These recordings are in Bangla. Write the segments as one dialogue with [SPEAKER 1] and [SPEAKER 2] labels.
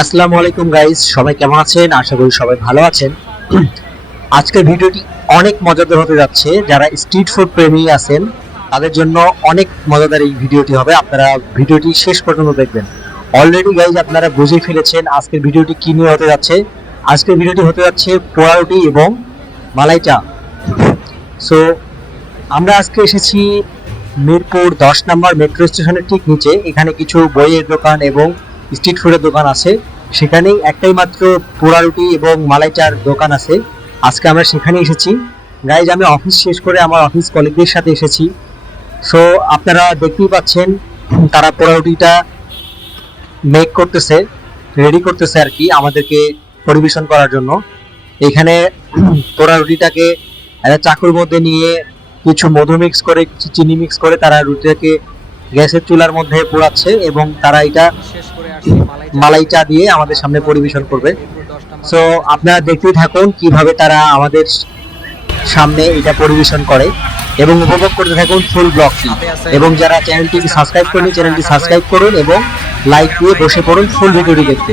[SPEAKER 1] আসসালামু আলাইকুম গাইস সবাই কেমন আছেন? আশা করি সবাই ভালো আছেন। আজকের ভিডিওটি অনেক মজাদার হতে যাচ্ছে। যারা স্ট্রিট ফুড প্রেমী আছেন, তাদের জন্য অনেক মজাদার এই ভিডিওটি হবে। আপনারা ভিডিওটি শেষ পর্যন্ত দেখবেন। অলরেডি গাইজ আপনারা বুঝে ফেলেছেন আজকের ভিডিওটি কি নিয়ে হতে যাচ্ছে। আজকের ভিডিওটি হতে যাচ্ছে পোড়া এবং মালাই চা সো আমরা আজকে এসেছি মিরপুর দশ নম্বর মেট্রো স্টেশনের ঠিক নিচে। এখানে কিছু বইয়ের দোকান এবং স্ট্রিট ফুডের দোকান আছে। সেখানেই একটাই মাত্র পোড়া রুটি এবং মালাই চার দোকান আছে। আজকে আমরা সেখানে এসেছি। গাইজ আমি অফিস শেষ করে আমার অফিস কলিগদের সাথে এসেছি। সো আপনারা দেখতেই পাচ্ছেন, তারা পোড়া রুটিটা মেক করতেছে রেডি করতেছে আর কি আমাদেরকে পরিবেশন করার জন্য। এখানে পোড়া রুটিটাকে একটা চাকুর মধ্যে নিয়ে কিছু মধু মিক্স করে, কিছু চিনি মিক্স করে তারা রুটিটাকে গ্যাসের চুলার মধ্যে পোড়াচ্ছে এবং তারা এটা মালাই চা। দিয়ে আমাদের সামনে পরিবেশন করবে। সো আপনারা দেখতেই থাকুন কীভাবে তারা আমাদের সামনে এটা পরিবেশন করে এবং উপভোগ করতে থাকুন ফুল ব্লগটি এবং যারা চ্যানেলটিকে সাবস্ক্রাইব করেনি চ্যানেলটি সাবস্ক্রাইব করুন এবং লাইক দিয়ে বসে পড়ুন ফুল ভিডিওটি দেখতে।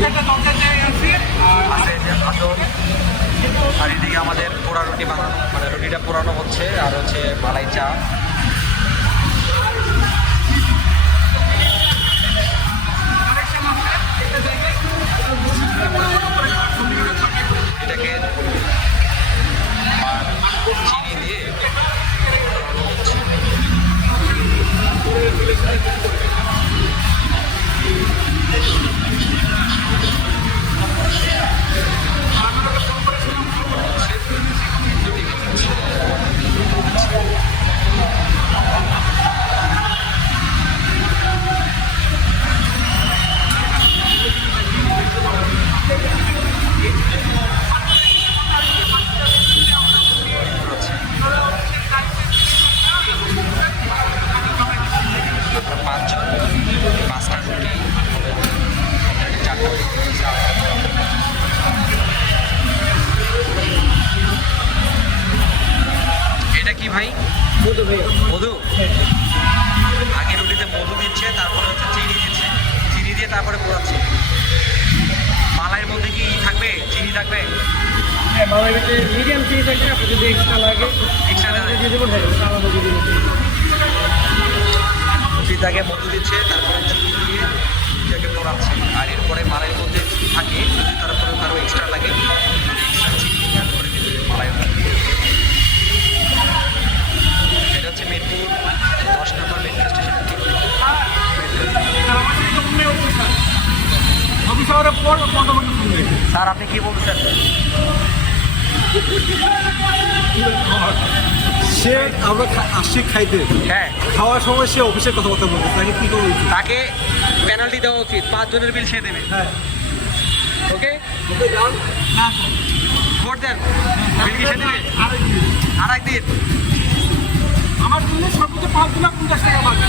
[SPEAKER 2] মামার মিডিয়াম চিজ আছে আপনি যদি এক্সট্রা লাগে
[SPEAKER 3] লাগে?
[SPEAKER 2] দিয়ে দেবেন আলাদা দিয়ে দেবেন
[SPEAKER 3] রুটিটাকে মধু দিচ্ছে তারপরে চিনি দিয়ে রুটিটাকে পোড়াচ্ছে। আর এরপরে মালাইয়ের মধ্যে থাকে যদি তারপরে আরও এক্সট্রা লাগে এক্সট্রা চিনি মালাইয়ের মধ্যে। এটা হচ্ছে মেট্রো দশ নম্বর মেট্রো স্টেশন।
[SPEAKER 2] অফিস পর মোটামুটি
[SPEAKER 3] স্যার আপনি কি বলতেছেন
[SPEAKER 2] সে আমরা আসছি খাইতে।
[SPEAKER 3] হ্যাঁ।
[SPEAKER 2] খাওয়ার সময় সে অফিসের কথাবার্তা বলবে তাকে কি করব
[SPEAKER 3] তাকে পেনাল্টি দেওয়া উচিত পাঁচজনের বিল সে দেবে।
[SPEAKER 2] হ্যাঁ।
[SPEAKER 3] ওকে
[SPEAKER 2] ওকে যান না
[SPEAKER 3] ভোট দেন। বিল কি সে দেবে? আর একদিন
[SPEAKER 2] আমার জন্য সর্বোচ্চ পাঁচ দিন পঞ্চাশ টাকা পাবে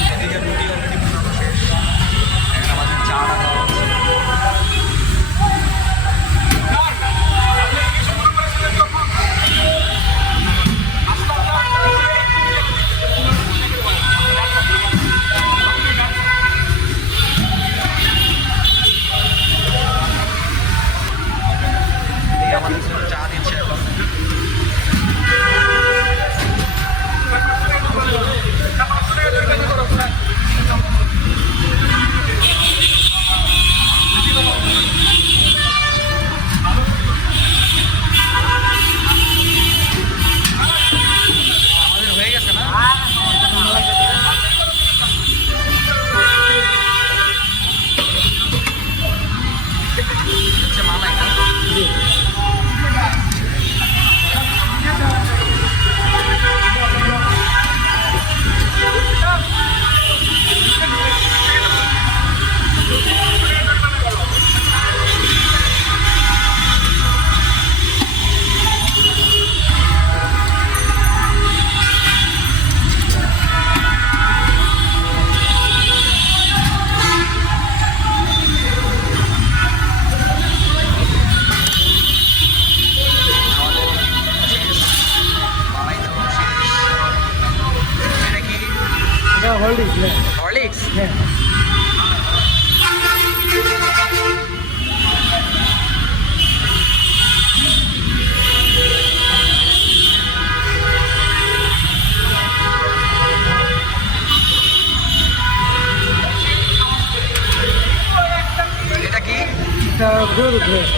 [SPEAKER 3] হরলিক্স হরলিক্স
[SPEAKER 2] হ্যাঁ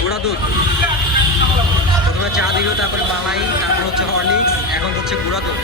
[SPEAKER 2] গুঁড়া দুধ।
[SPEAKER 3] প্রথমে চা দিল তারপরে মালাই তারপর হচ্ছে হরলিক্স এখন হচ্ছে গুঁড়া দুধ।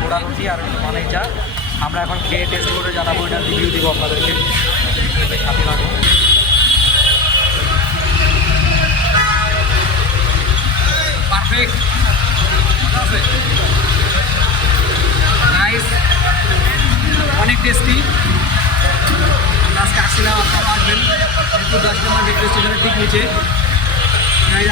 [SPEAKER 3] গোড়া রুটি আর মালাই চা। আমরা এখন খেয়ে টেস্ট করে জানাব, এটা রিভিউ দিব আপনাদেরকে। সাথে থাকুন। পারফেক্ট নাইস অনেক টেস্টি আজকে আসছিলাম, আপনারা আসবেন। একটু দশ নম্বর মেট্রো স্টেশনের ঠিক নিচে।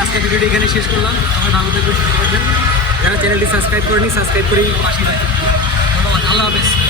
[SPEAKER 3] আজকে ভিডিওটি এখানে শেষ করলাম। সবাই ভালো থাকবেন, সুস্থ যারা চ্যানেলটি সাবস্ক্রাইব করেনি সাবস্ক্রাইব করেই পাশে থাকুন ধন্যবাদ। আল্লাহ হাফেজ।